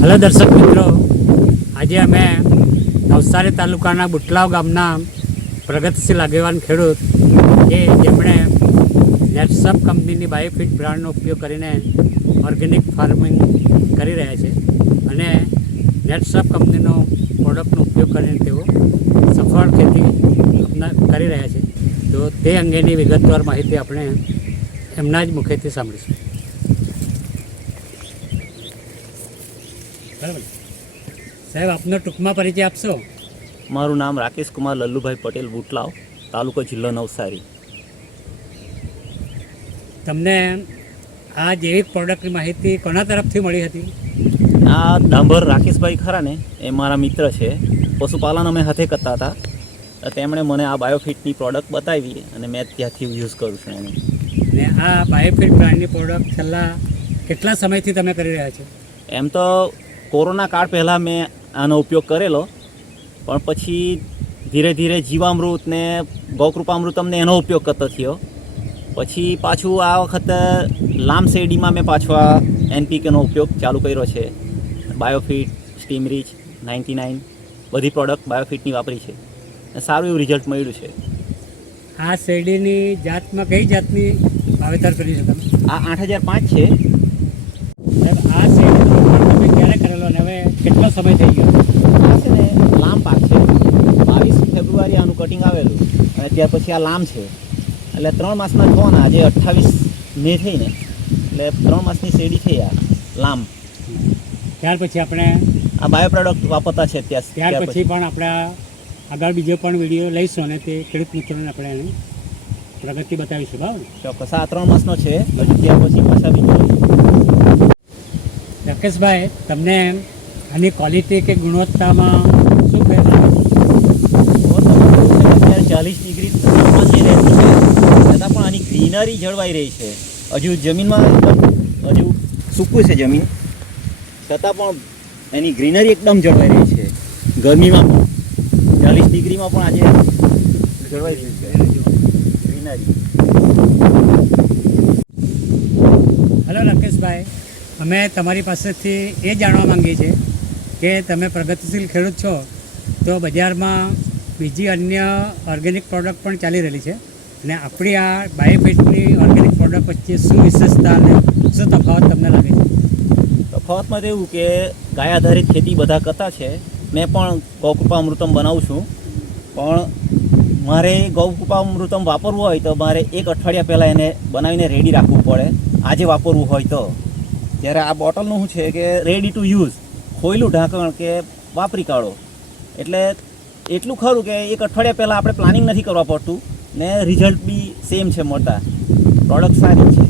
Hello દર્શક મિત્રો, આજે અમે નવસારી તાલુકાના બુટલાવ ગામના પ્રગતિશીલ આગેવાન ખેડૂત કે જેમણે નેટસપ કંપનીની બાયોફિટ બ્રાન્ડનો ઉપયોગ કરીને ઓર્ગેનિક ફાર્મિંગ કરી રહ્યા છે અને નેટસપ કંપનીનો પ્રોડક્ટનો ઉપયોગ કરીને તેઓ સફળ ખેતી કરી રહ્યા છે. તો તે અંગેની વિગતવાર માહિતી આપણે એમના જ મુખેથી સાંભળીશું. બરાબર સાહેબ, આપનો ટૂંકમાં પરિચય આપશો? મારું નામ રાકેશ કુમાર લલ્લુભાઈ પટેલ, બુટલાવ, તાલુકો જિલ્લો નવસારી. તમને આ જૈવિક પ્રોડક્ટની માહિતી કોના તરફથી મળી હતી? આ ડાંભર રાકેશભાઈ ખરા ને, એ મારા મિત્ર છે. પશુપાલન અમે હાથે કરતા હતા. તેમણે મને આ બાયોફિટની પ્રોડક્ટ બતાવી અને મેં ત્યાંથી યુઝ કરું છું એને. ને આ બાયોફિટ બ્રાન્ડની પ્રોડક્ટ છેલ્લા કેટલા સમયથી તમે કરી રહ્યા છો? એમ તો કોરોના કાળ પહેલાં મેં આનો ઉપયોગ કરેલો, પણ પછી ધીરે ધીરે જીવામૃત ને ગૌકૃપામૃતમને એનો ઉપયોગ કરતો થયો. પછી પાછું આ વખતે લામ શેરડીમાં મેં પાછો આ NPKનો ઉપયોગ ચાલુ કર્યો છે. બાયોફિટ, સ્ટીમરીચ, 99 બધી પ્રોડક્ટ બાયોફિટની વાપરી છે. સારું એવું રિઝલ્ટ મળ્યું છે. આ શેરડીની જાતમાં કઈ જાતની વાવેતર કરી છે તમે? આ 8005 છે. સાહેબ, આ શેરડીનો વાવેતર તમે ક્યારે કરેલો અને હવે કેટલો સમય થઈ ગયો? આ છે ને લામ પાક છે. 22 ફેબ્રુઆરી આનું કટિંગ આવેલું અને ત્યાર પછી આ લામ છે. એટલે 3 માસના થવાના. આજે 28 મે થઈને, એટલે 3 માસની શેરડી થઈ આ લામ. ત્યાર પછી આપણે આ બાયો પ્રોડક્ટ વાપરતા છે. ત્યાર પછી પણ આપણે આગળ બીજો પણ વિડીયો લઈશું અને તે ખેડૂત મિત્રોને આપણે એની પ્રગતિ બતાવીશું. બરાબર? ચોક્કસ. આ 3 માસનો છે. હજુ ત્યાર પછી પાછા બીજો. રાકેશભાઈ, તમને આની ક્વોલિટી કે ગુણવત્તામાં શું ફેરફાર? અત્યારે 40 ડિગ્રી તાપમાનની રહેતું છે, છતાં પણ આની ગ્રીનરી જળવાઈ રહી છે. હજુ જમીનમાં હજુ સૂકું છે જમીન, છતાં પણ એની ગ્રીનરી એકદમ જળવાઈ રહી છે. ગરમીમાં પણ 40 ડિગ્રીમાં પણ આજે જળવાઈ રહ્યું છે ગ્રીનરી. હલો રાકેશભાઈ, અમે તમારી પાસેથી એ જાણવા માંગીએ છીએ કે તમે પ્રગતિશીલ ખેડૂત છો, તો બજારમાં બીજી અન્ય ઓર્ગેનિક પ્રોડક્ટ પણ ચાલી રહેલી છે અને આપણી આ બાયોફિટની ઓર્ગેનિક પ્રોડક્ટ વચ્ચે શું વિશેષતા અને શું તફાવત તમને લાગે છે? તફાવતમાં તો એવું કે ગાય આધારિત ખેતી બધા કરતા છે. મેં પણ ગૌકૃપામૃતમ બનાવું છું, પણ મારે ગૌકૃપામૃતમ વાપરવું હોય તો મારે 1 અઠવાડિયા પહેલાં એને બનાવીને રેડી રાખવું પડે. આજે વાપરવું હોય તો. જ્યારે આ બોટલનું શું છે કે રેડી ટુ યુઝ, ખોયેલું ઢાંકણ કે વાપરી કાઢો. એટલે એટલું ખરું કે 1 અઠવાડિયા પહેલાં આપણે પ્લાનિંગ નથી કરવા પડતું ને રિઝલ્ટ બી સેમ છે મળતા. પ્રોડક્ટ સારી છે.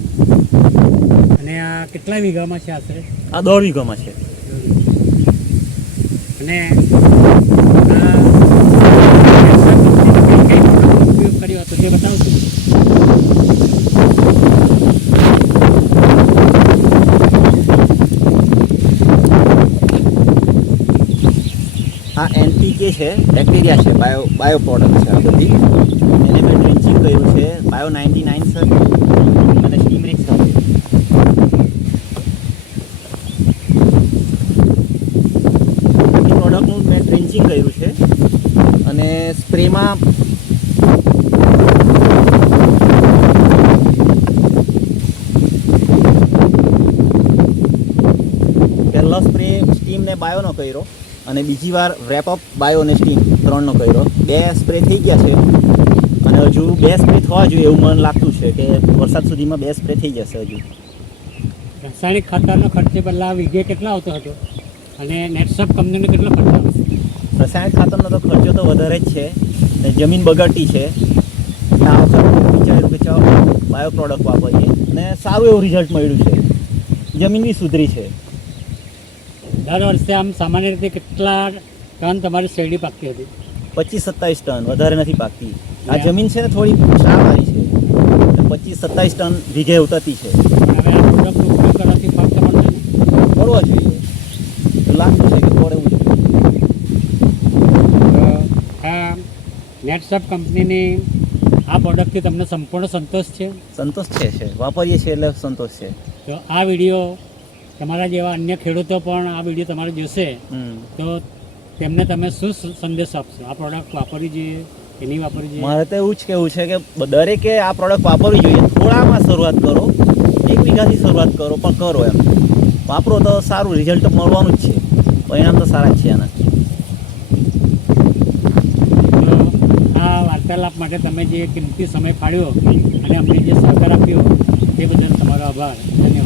અને આ કેટલા વીઘામાં છે આશરે? આ 1.5 વીઘામાં છે. અને આ ઉપયોગ કર્યો હતો તે બતાવશું. આ NPK છે, બેક્ટેરિયા છે, બાયો પ્રોડક્ટ છે. આ બધી એને મેં ડ્રેન્ચિંગ કર્યું છે બાયો 99 સર અને સ્ટીમરીચ સર. પ્રોડક્ટનું મેં ડ્રેન્ચિંગ કર્યું છે અને સ્પ્રેમાં પહેલો સ્પ્રે સ્ટીમને બાયોનો કર્યો અને બીજી વાર રેપઅપ બાયો અને સ્ટીમ 3નો કર્યો. 2 સ્પ્રે થઈ ગયા છે અને હજુ 2 સ્પ્રે થવા જોઈએ એવું મને લાગતું છે કે વરસાદ સુધીમાં 2 સ્પ્રે થઈ જશે. હજુ રાસાયણિક ખાતરનો ખર્ચે પહેલાં વીઘે કેટલા આવતો હતો અને નેટસપ કંપનીને કેટલો ખર્ચો આવશે? રાસાયણિક ખાતરનો તો ખર્ચો તો વધારે જ છે ને જમીન બગડતી છે. આ વખતે વિચાર્યું કે ચાલો બાયો પ્રોડક્ટ વાપરીએ અને સારું એવું રિઝલ્ટ મળ્યું છે. જમીન બી સુધરી છે. દર વર્ષે આમ સામાન્ય રીતે કેટલા ટન તમારી શેરડી પાકતી હતી? 25-27 ટન, વધારે નથી પાકતી. આ જમીન છે ને થોડી ક્ષારવાળી છે, 25-27 ટન વીઘે ઉતરતી છે. હવે આ પ્રોડક્ટનો ઉપયોગ કરવાથી ફક્ત મળશે ને પડવા જોઈએ તો લાગતું છે કે પડવું જોઈએ. આ નેટસપ કંપનીની આ પ્રોડક્ટથી તમને સંપૂર્ણ સંતોષ છે? સંતોષ છે વાપરીએ છીએ એટલે સંતોષ છે. તો આ વિડીયો તમારા જેવા અન્ય ખેડૂતો પણ આ વિડીયો તમારે જોશે તો તેમને તમે શું સંદેશ આપશો? આ પ્રોડક્ટ વાપરવી જોઈએ કે નહીં વાપરવી જોઈએ? મારે તો એવું જ કહેવું છે કે દરેકે આ પ્રોડક્ટ વાપરવી જોઈએ. થોડામાં શરૂઆત કરો, 1 વીઘાથી શરૂઆત કરો, પણ કરો એમ વાપરો તો સારું રિઝલ્ટ મળવાનું જ છે. પરિણામ તો સારા જ છે આના. તો આ વાર્તાલાપ માટે તમે જે કિંમતી સમય ફાળ્યો અને અમને જે સહકાર આપ્યો તે બદલ તમારો આભાર. ધન્યવાદ.